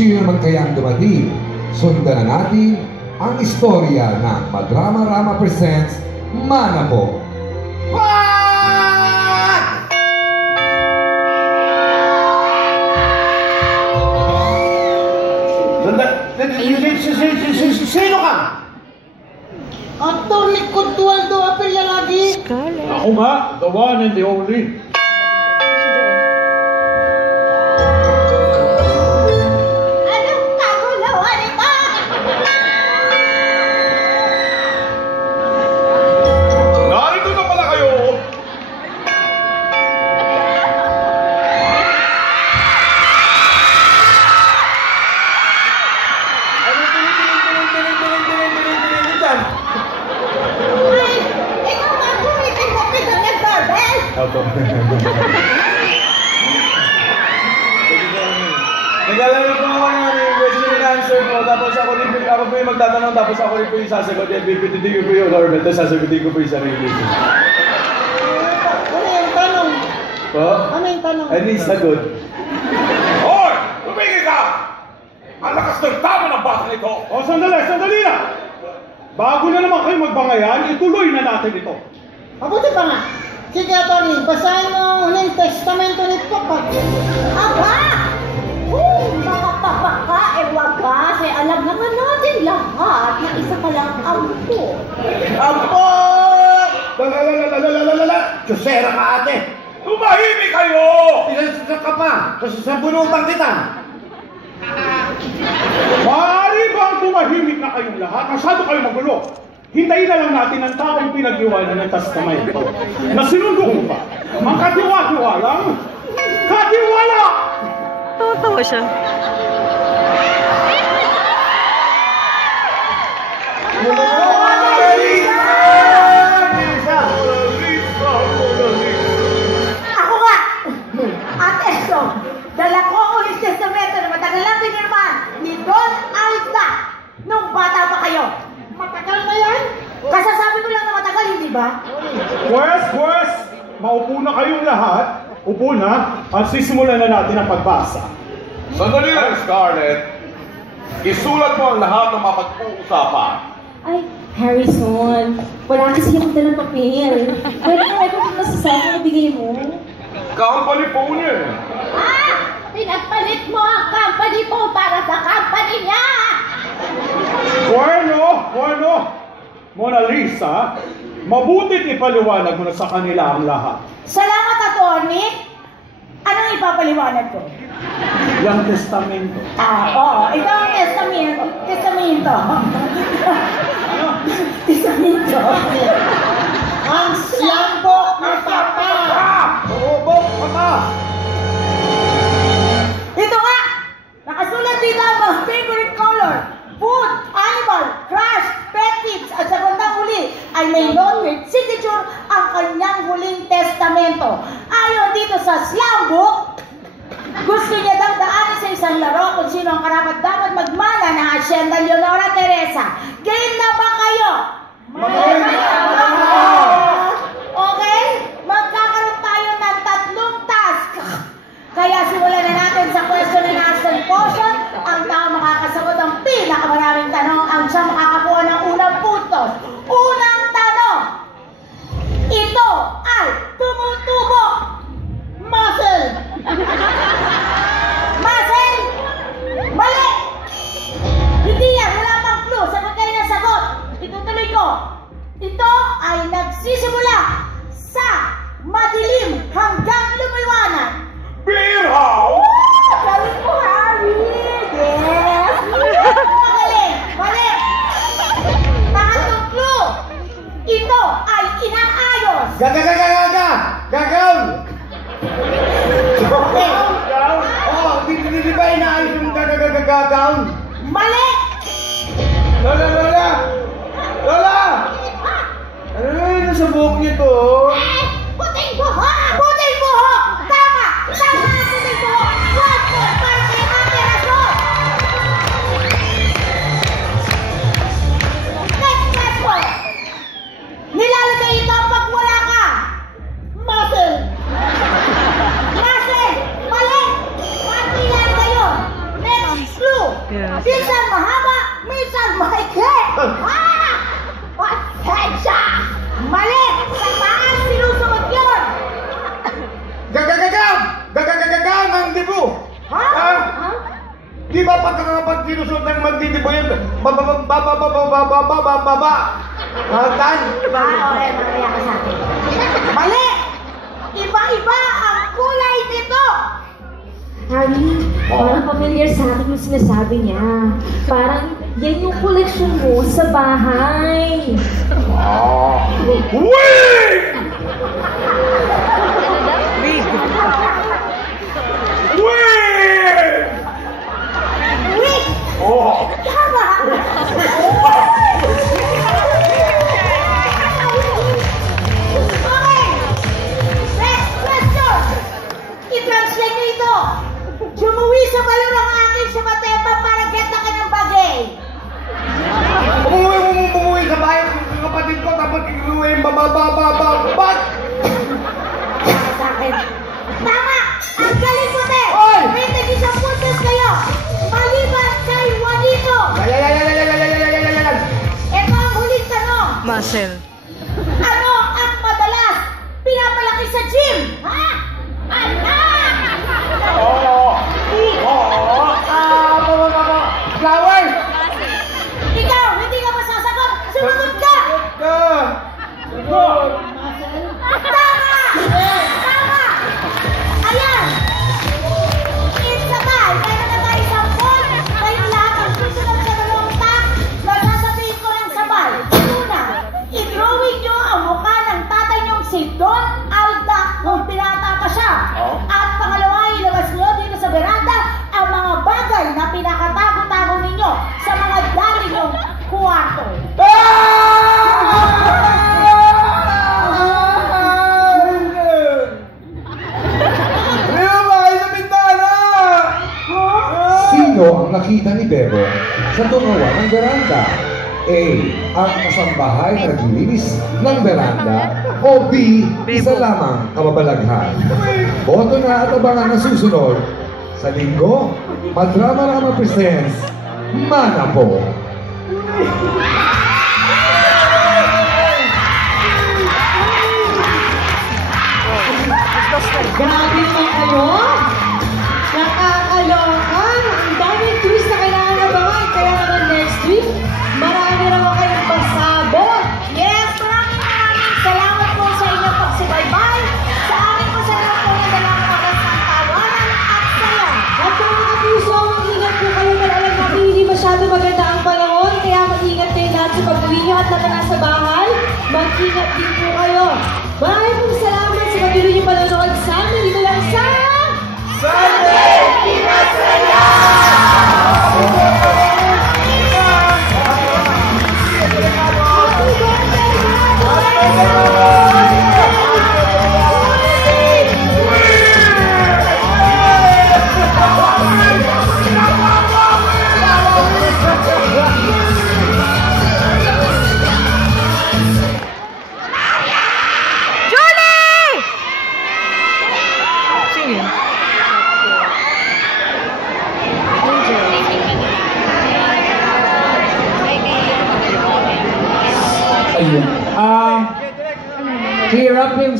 Sino naman kaya ang dumating? Sundan na natin ang istorya ng Madrama-Rama Presents Mana Po! Sino ka? Actor Likod Dualdo Apirya lagi. Ako nga, the one and the only. Anong kagulawan ito? Narito na pala kayo! Naglalaro po ako ng question and answer po, tapos ako po yung magtatanong, tapos ako rin po yung sasagot, at pipititin ko po yung orbit, tapos sasagutin ko po yung sarili ko. Ano yung tanong? Po? Ano yung tanong? Ano yung sagot? Hoy! Tumigil ka! Ang lakas ng tama ng bata nito! O, sandali na! Bago na naman kayo magbangayan, ituloy na natin ito. Mabuti pa nga. Sige, Tony, basahin mo ang huling testamento ni Papa. Aba! Makapapaka, wagas, alam naman natin lahat na isa ka lang ampo. Ampo! Diyosera ka, ate! Tumahimik kayo! Pinasasak ka pa! Sasabunutan kita! Maaari ba ang tumahimik na kayong lahat? Masyado kayong magulo. Hintayin na lang natin ang taong pinag-iwanan ng testamento na sinundo ko pa. Ang katiwa-tiwalang katiwala! Tawa siya. Ako nga! At eto, dala ko ang ulit testamento na matagal lang pinirmahan ni Don Alta nung bata pa kayo. Matagal na yan? Kasasabi ko lang na matagal, hindi ba? Pwes! Maupo na kayong lahat. Upo na at sisimulan na natin ang pagbasa. Sandali lang, Scarlett. Isulat mo ang lahat ng mapag-uusapan. Ay, Harrison, wala kasi akong dalang papel. Pwede ko kung masasabi na bigay mo. Company po niya. Pinagpalit mo ang company mo para sa company niya! Bueno, Mona Lisa, mabutit ipaliwanag mo na sa kanila ang lahat. Salamat, Atty. Anong ipapaliwanag ko? Yung testamento. Oo. Ito ang testamento. Testamento. Ang siyambo ni Papa. Ubok ka pa! Ito nga! Nakasulat dito ang mga favorite color. Food, animal, crush, pet tips, at sa bandang huli ay may note with signature ang kanyang huling testamento. Ayon dito sa slam book, gusto niya daw daanin sa isang laro kung sino ang karapat-dapat magmana ng Hacienda Leonora Teresa. Game na ba kayo? Okay? Magkakaroon tayo ng 3 task. Kaya simulan na natin sa question and answer portion. Ang tao makakasagot ang pinakamaraming tanong ang siya makakakuha ng unang puntos. Unang tanong. Ito ay tumutubo. Muscle. Muscle? Mali! Hindi yan. Wala pang clue. Sagot kayo na sagot. Itutuloy ko. Ito ay nagsisimula sa madilim hanggang lumiwanag. Beer house! Galing mo, Harry! Yes! Magaling! Mali! Pangatlong clue! Ito ay inaayos! Gagaw! Okay! Oo, di ba inaayos yung gagaw? Mali! Lola! Ano na yun nasa buhok niyo to? Puting buhok! Puting buhok! Tama! Tama ang puting buhok! 1 point para kay Ate Razon! Next question! Nilalagay ito pag wala ka! Muscle. Muscle! Mali! Pati yan kayo! Next clue! Yes. Minsan mahaba, minsan maikli. Pasensya! Mali! Sa taas sinusunod yun! Gagagagang ang dibo! Ha? Di ba pag sinusunod ng magdidibo yun? Tan? Okay, mamaya ka sa akin. Mali! Iba-iba ang kulay nito! Harry, parang familiar sa akin yung sinasabi niya. Parang yan yung koleksyon mo sa bahay. Wig! Wig! Wait! Oh! Tama! Okay! Next question! I-translate nyo ito. Jumuwi sa balon ang aking sumatepa para get na kanyang bagay. Umuwi sa bahay ng kapatid ko, tapos iuwi yung babababababab! Sa akin. Tama! Ang galing mo, te! Oy! May tag-isang puntos kayo! Maliban kay Juanito! Ito ang huling tanong. Muscle. Ano ang madalas pinapalaki sa gym? Ha? Flower! Ikaw, hindi ka masasagot! Sumagot ka! Tama! Tama! Ayan! It's a tie! Meron na tayo isang point. Kayong lahat ang susunod sa dalawang tag, masasabihin ko ng sabay. Una, i-drawing nyo ang mukha ng tatay nyong si Don Alda nung pinata pa siya. At pangalawa, ilabas nyo dito sa veranda ang mga bagay na pinakatago-tago ninyo sa mga dali nyong kwarto. Sino ang nakita ni Bebo sa tungawa ng beranda? A. Ang kasambahay na naglilinis ng beranda o B. Isa lamang kababalaghan. Boto na at abangan ang susunod sa linggo. Madrama Rama presents Mana Po. Grabe naman kayo! Nakakaloka! Ang daming twist na kailangan abangan. Kaya naman next week, marami naman kayong pagsabot. Yes, maraming salamat po sa inyong pagsubaybay. Sa amin po sa lahat po ng dalawang oras ng tawanan at saya. At kung mga puso, mag-ingat po kayo dahil alam natin hindi masyado maganda ang panahon. Kaya mag-ingat kayo lahat sa pag-uwi nyo at lahat na nasa bahay. Mag-ingat din po kayo. Maraming pong salamat sa patuloy nyo panonood sa amin. Dito lang sa... Sunday! Ayun. Cheer up him,